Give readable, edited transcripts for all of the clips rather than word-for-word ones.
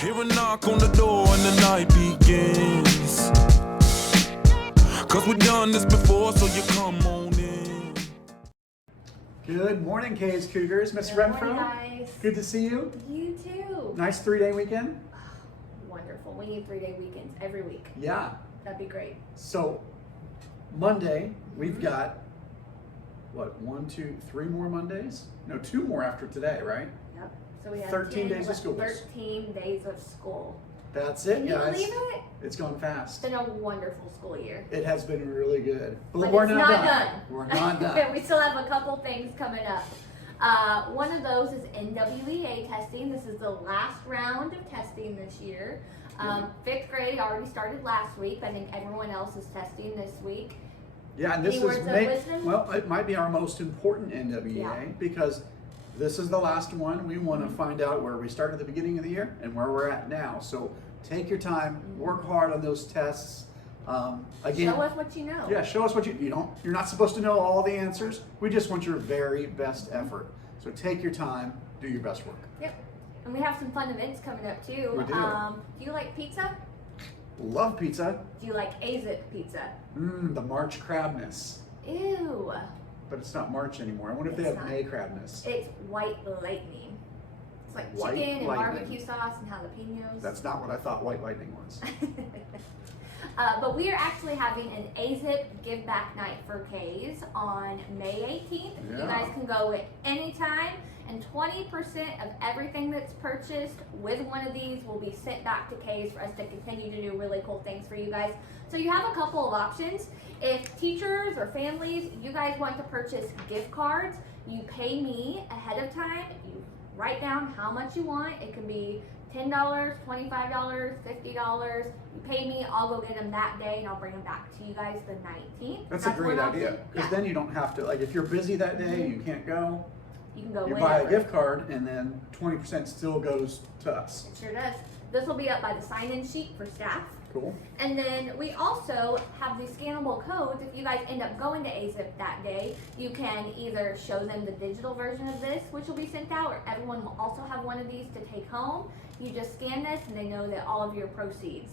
Hear a knock on the door and the night begins. 'Cause we've done this before, so you come on in. Good morning, Caze Cougars. Miss Good Renfro. morning, guys. Good to see you. You too. Nice 3-day weekend. Wonderful. We need 3-day weekends every week. Yeah. That'd be great. So Monday, we've got, what, 1, 2, 3 more Mondays? No, 2 more after today, right? Yep. So we have 13 days of school. 13 days of school. That's it, Can you guys. believe it? It's gone fast. It's been a wonderful school year. It has been really good. But we're it's not not done. done. We're not done. We still have a couple things coming up. One of those is NWEA testing. This is the last round of testing this year. 5th grade already started last week. I think everyone else is testing this week. Yeah, and this Any words is of wisdom? well, it might be our most important NWEA Yeah. because this is the last one. We want to find out where we started at the beginning of the year and where we're at now. So take your time, work hard on those tests. Again, Show us what you know. yeah, show us what you don't. You're not supposed to know all the answers. We just want your very best effort. So take your time, do your best work. Yep. And we have some fun events coming up too. We do. Do you like pizza? Love pizza. Do you like Caze pizza? The March crabness. Ew. But it's not March anymore. I wonder if they It's have not. May crabness. It's white lightning. It's like White chicken and lightning. barbecue sauce and jalapenos. That's not what I thought white lightning was. But we are actually having an AZIP Give Back Night for Caze on May 18th. Yeah. You guys can go at any time, and 20% of everything that's purchased with one of these will be sent back to Caze for us to continue to do really cool things for you guys. So you have a couple of options. If teachers or families, you guys want to purchase gift cards, you pay me ahead of time. You write down how much you want. It can be $10, $25, $50. You pay me, I'll go get them that day and I'll bring them back to you guys the 19th. That's a great one idea option. because Yeah. then you don't have to, like if you're busy that day and you can't go, You can go you whenever. buy a gift card and then 20% still goes to us. It sure does. This will be up by the sign-in sheet for staff. Cool. And then we also have these scannable codes. If you guys end up going to AZIP that day, you can either show them the digital version of this, which will be sent out, or everyone will also have one of these to take home. You just scan this and they know that all of your proceeds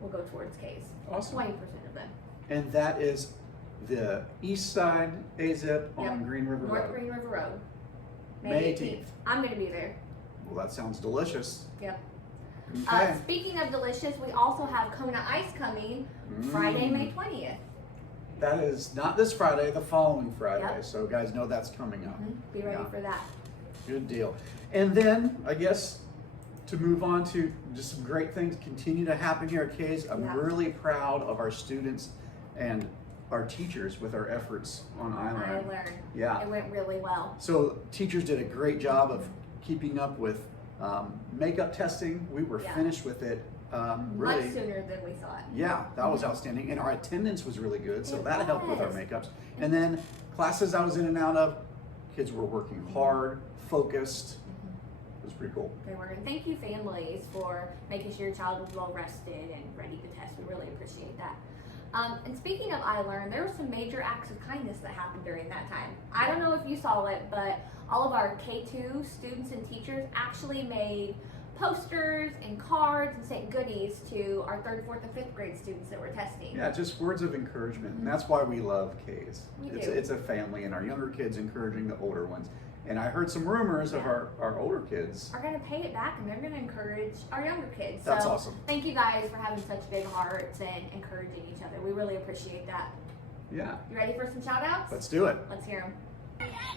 will go towards Caze. Awesome. 20% of them. And that is the east side AZIP on Yep. Green River North Road. Green River Road. May 18th. I'm going to be there. Well, that sounds delicious. Yep. Okay. Speaking of delicious, we also have Kona Ice coming Friday, May 20th. That is not this Friday, the following Friday. Yep. So guys know that's coming up. Be ready Yeah. for that. Good deal. And then I guess to move on to just some great things continue to happen here at Caze. I'm Yeah. really proud of our students and our teachers with our efforts on I iLearn. learned. Yeah. It went really well. So teachers did a great job of keeping up with makeup testing. We were Yeah. finished with it Much really. sooner than we thought. Yeah, that was outstanding. And our attendance was really good, so It that helped with our was. makeups. And then classes I was in and out of, kids were working hard, focused. It was pretty cool. They were. And thank you, families, for making sure your child was well rested and ready to test. We really appreciate that. And speaking of iLearn, there were some major acts of kindness that happened during that time. I don't know if you saw it, but all of our K2 students and teachers actually made posters and cards and sent goodies to our 3rd, 4th, and 5th grade students that were testing. Yeah, just words of encouragement. And that's why we love Caze. We It's, do. it's a family, and our younger kids encouraging the older ones. And I heard some rumors of our older kids. Are going to pay it back, and they're going to encourage our younger kids. That's so awesome. Thank you guys for having such big hearts and encouraging each other. We really appreciate that. Yeah, You ready for some shout outs? let's do it. Let's hear them.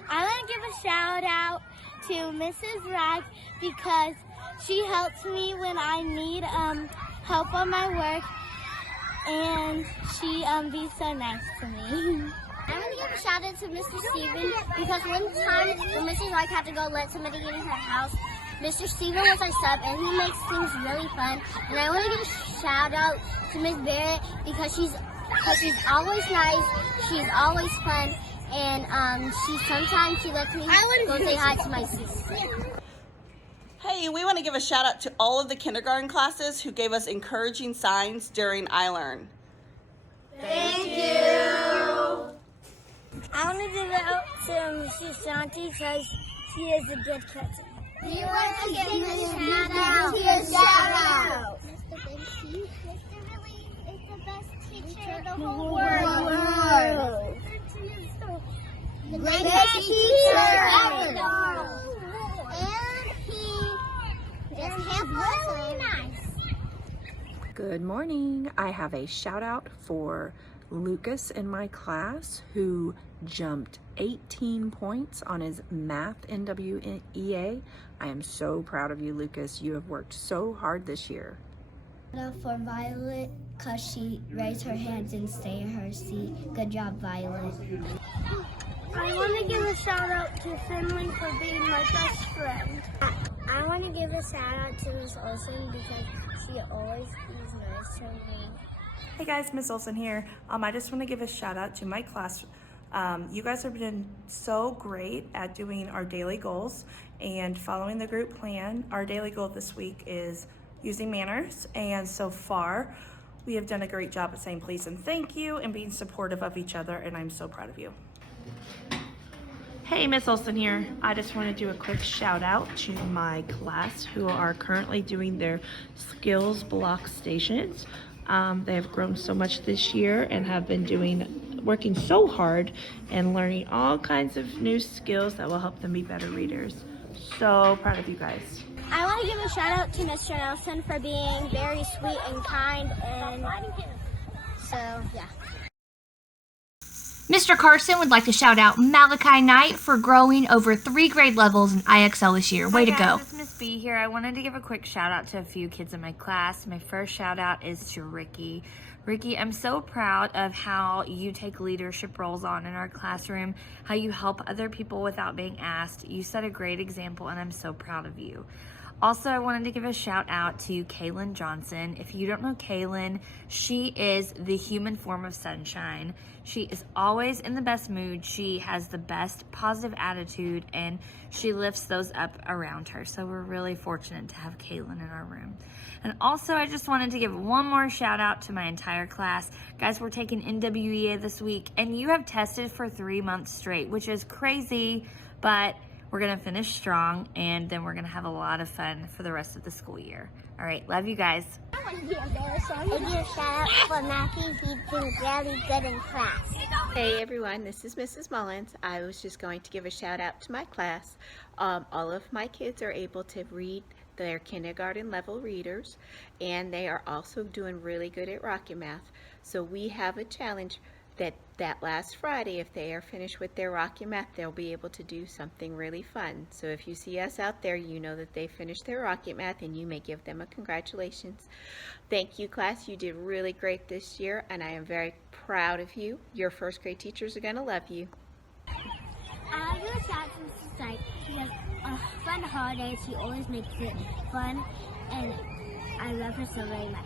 I want to give a shout out to Mrs. Rack because she helps me when I need help on my work, and she be so nice to me. I want to give a shout out to Mr. Steven because one time when Mrs. Rack had to go let somebody in her house, Mr. Steven was our sub and he makes things really fun. And I want to give a shout out to Miss Barrett because she's always nice, she's always fun, and she lets me go say hi to my sister. Hey, we want to give a shout out to all of the kindergarten classes who gave us encouraging signs during iLearn. Thank you. I want to give it out to Mrs. Shanti because she is a good cousin. We want to give a shout out to Good morning. I have a shout out for Lucas in my class who jumped 18 points on his math NWEA. I am so proud of you, Lucas. You have worked so hard this year. For Violet, because she raised her hands and stayed in her seat. Good job, Violet. I want to give a shout out to Finley for being my best friend. I want to give a shout out to Miss Olsen because she always is nice to me. Hey guys, Miss Olsen here. I just want to give a shout out to my class. You guys have been so great at doing our daily goals and following the group plan. Our daily goal this week is using manners, and so far we have done a great job at saying please and thank you and being supportive of each other, and I'm so proud of you. Hey, Miss Olsen here. I just want to do a quick shout out to my class who are currently doing their skills block stations. They have grown so much this year and have been working so hard and learning all kinds of new skills that will help them be better readers. So proud of you guys. I want to give a shout out to Mr. Nelson for being very sweet and kind, and so yeah. Mr. Carson would like to shout out Malachi Knight for growing over 3 grade levels in IXL this year. Way to go. It's Miss B here. I wanted to give a quick shout out to a few kids in my class. My first shout out is to Ricky. Ricky, I'm so proud of how you take leadership roles on in our classroom, how you help other people without being asked. You set a great example, and I'm so proud of you. Also, I wanted to give a shout out to Kaylin Johnson. If you don't know Kaylin, she is the human form of sunshine. She is always in the best mood. She has the best positive attitude, and she lifts those up around her. So we're really fortunate to have Kaylin in our room. And also, I just wanted to give one more shout out to my entire class. Guys, we're taking NWEA this week, and you have tested for 3 months straight, which is crazy, but we're gonna finish strong, and then we're gonna have a lot of fun for the rest of the school year. All right, love you guys. I want to give a shout out for Matthew. He's been really good in class. Hey everyone, this is Mrs. Mullins. I was just going to give a shout out to my class. All of my kids are able to read their kindergarten level readers, and they are also doing really good at Rocky Math. So we have a challenge that last Friday. If they are finished with their Rocky Math, they'll be able to do something really fun. So if you see us out there, you know that they finished their Rocky Math, and you may give them a congratulations. Thank you, class. You did really great this year, and I am very proud of you. Your first grade teachers are going to love you. I give a shout out to Mrs. Dyke. She has a fun holiday. She always makes it fun, and I love her so very much.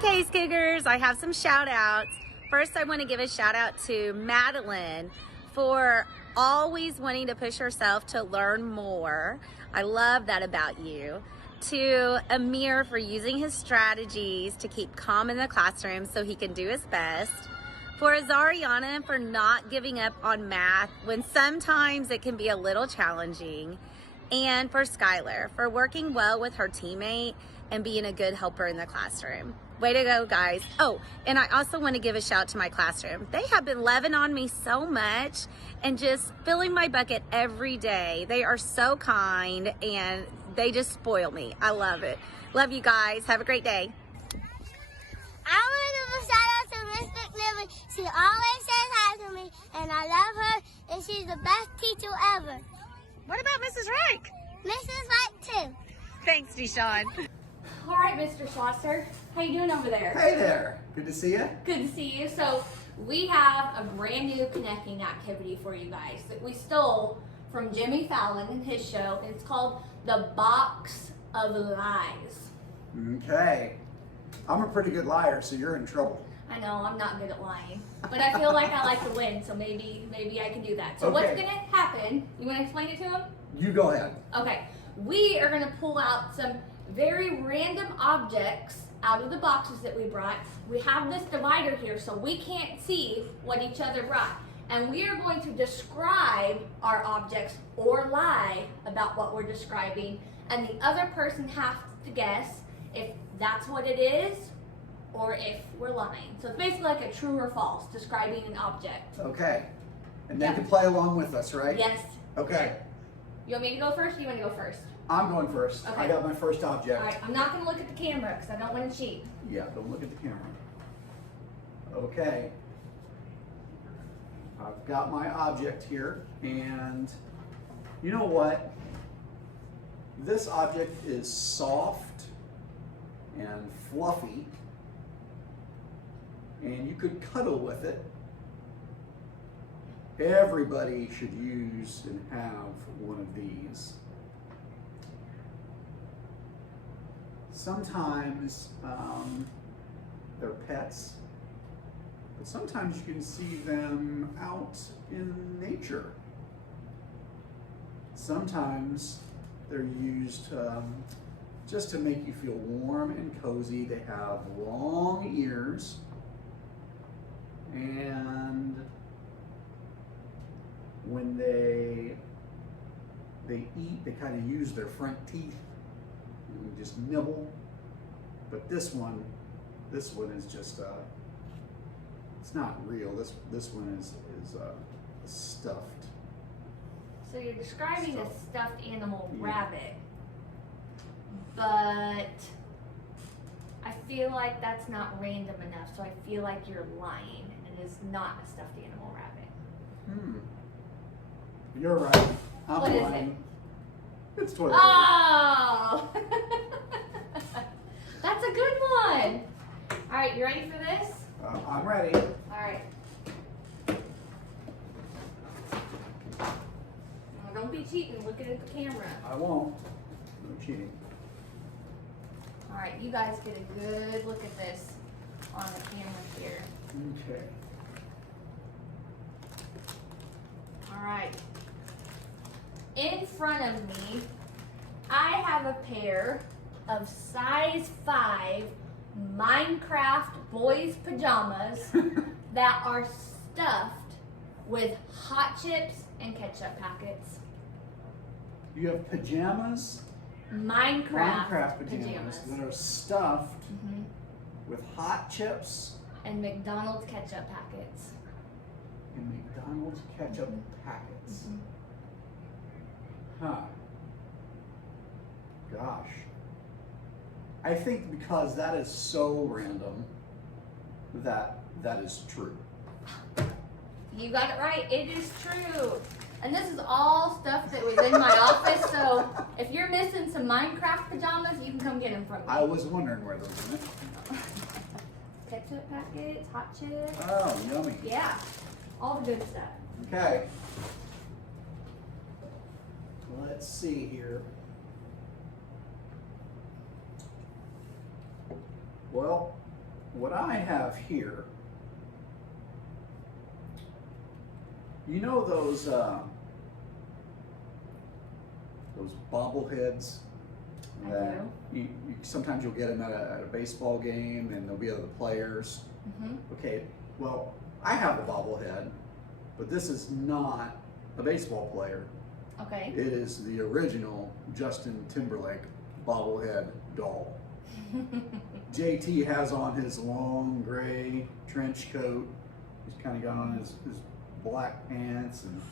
Caze Cougars, I have some shout outs. First, I want to give a shout out to Madeline for always wanting to push herself to learn more. I love that about you. To Amir for using his strategies to keep calm in the classroom so he can do his best. For Azariana for not giving up on math when sometimes it can be a little challenging. And for Skylar for working well with her teammate and being a good helper in the classroom. Way to go, guys. Oh, and I also want to give a shout out to my classroom. They have been loving on me so much and just filling my bucket every day. They are so kind, and they just spoil me. I love it. Love you guys. Have a great day. I want to give a shout out to Miss McNiven. She always says hi to me, and I love her, and she's the best teacher ever. What about Mrs. Reich? Mrs. White, too. Thanks, Deshawn. All right, Mr. Schlosser, how you doing over there? Hey there. Good to see you. Good to see you. So we have a brand new connecting activity for you guys that we stole from Jimmy Fallon and his show. It's called The Box of Lies. Okay. I'm a pretty good liar, so you're in trouble. I know I'm not good at lying, but I feel like I like to win, so maybe I can do that. So what's Okay. gonna happen? You want to explain it to him? You go ahead. Okay. We are gonna pull out some very random objects out of the boxes that we brought. We have this divider here so we can't see what each other brought. And we are going to describe our objects or lie about what we're describing. And the other person has to guess if that's what it is or if we're lying. So it's basically like a true or false, describing an object. Okay. And they Yeah. can play along with us, right? Yes. Okay. You want me to go first or you want to go first? I'm going first. Okay. I got my first object. All right, I'm not gonna look at the camera because I don't want to cheat. Yeah, don't look at the camera. Okay. I've got my object here, and you know what? This object is soft and fluffy, and you could cuddle with it. Everybody should use and have one of these. Sometimes they're pets, but sometimes you can see them out in nature. Sometimes they're used just to make you feel warm and cozy. They have long ears, and when they eat, they kind of use their front teeth and just nibble. But this one is just it's not real. This one is stuffed. So you're describing a stuffed animal Yeah. rabbit, but I feel like that's not random enough. So I feel like you're lying, and it is not a stuffed animal rabbit. You're right. I'm What is lying. It's toilet paper. Oh, that's a good one. All right, you ready for this? I'm ready. All right. Oh, don't be cheating. Look at the camera. I won't. No cheating. All right, you guys get a good look at this on the camera here. Okay. All right. In front of me, I have a pair of size 5 Minecraft boys pajamas that are stuffed with hot chips and ketchup packets. You have pajamas, Minecraft pajamas that are stuffed Mhm. with hot chips And McDonald's ketchup packets. and McDonald's ketchup packets. Huh. Gosh. I think because that is so random that is true. You got it right. It is true. And this is all stuff that was in my office. So if you're missing some Minecraft pajamas, you can come get them from me. I was wondering where those went. Ketchup packets, hot chips. Oh, yummy. Yeah, all the good stuff. Okay. Let's see here. Well, what I have here, you know those bobbleheads I that sometimes you'll get them at a baseball game and there'll be other players. Mm-hmm. Okay, well, I have a bobblehead, but this is not a baseball player. Okay. It is the original Justin Timberlake bobblehead doll. JT has on his long gray trench coat. He's kind of got on his black pants, and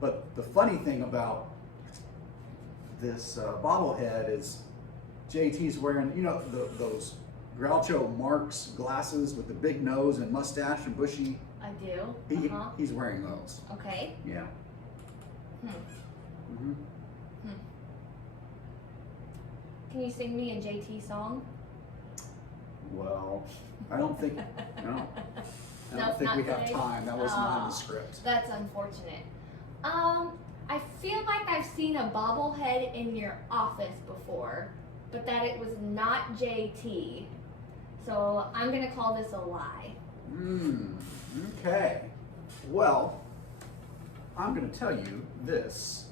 but the funny thing about this bobblehead is JT's wearing, you know, those Groucho Marx glasses with the big nose and mustache and bushy. I do. He's wearing those. Okay. Yeah. Mm-hmm. Can you sing me a JT song? Well, I don't think no. I No, don't think not we have today? time. That was not in Oh. the script. That's unfortunate. I feel like I've seen a bobblehead in your office before, but that it was not JT. So I'm gonna call this a lie. Okay. Well, I'm going to tell you this.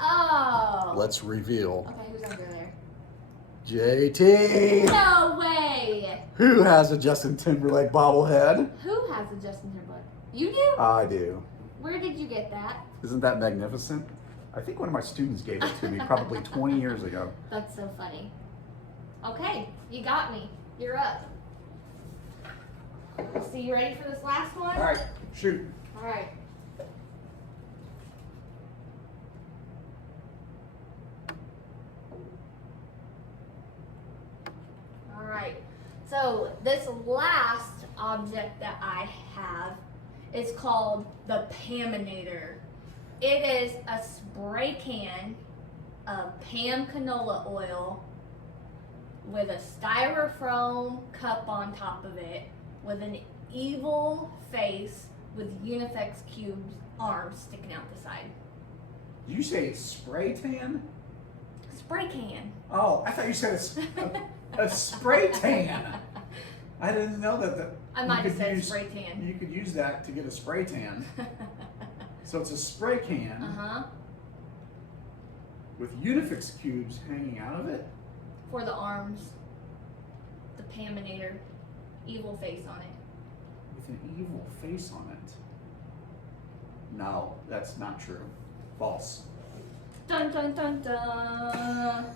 Oh. Let's reveal. Okay, who's under there? JT. No way. Who has a Justin Timberlake bobblehead? Who has a Justin Timberlake? You do? I do. Where did you get that? Isn't that magnificent? I think one of my students gave it to me probably 20 years ago. That's so funny. Okay, you got me. You're up. So you ready for this last one? All right, shoot. All right. So this last object that I have is called the Paminator. It is a spray can of Pam canola oil with a styrofoam cup on top of it with an evil face with Unifex cubes arms sticking out the side. Did you say spray tan? Spray can. Oh, I thought you said a spray tan. I didn't know that. I might have said spray tan. You could use that to get a spray tan. So it's a spray can with Unifex cubes hanging out of it. For the arms. The Paminator. Evil face on it. With an evil face on it. No, that's not true. False. Dun dun dun dun.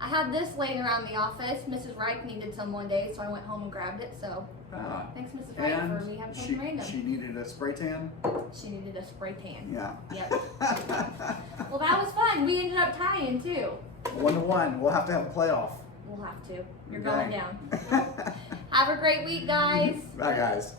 I had this laying around the office. Mrs. Reich needed some one day, so I went home and grabbed it. So thanks, Mrs. Reich, for me having something random. She needed a spray tan? She needed a spray tan. Yeah. Yep. Well, that was fun. We ended up tying too. 1-1. We'll have to have a playoff. We'll have to. You're Okay. going down. Have a great week, guys. Bye, guys.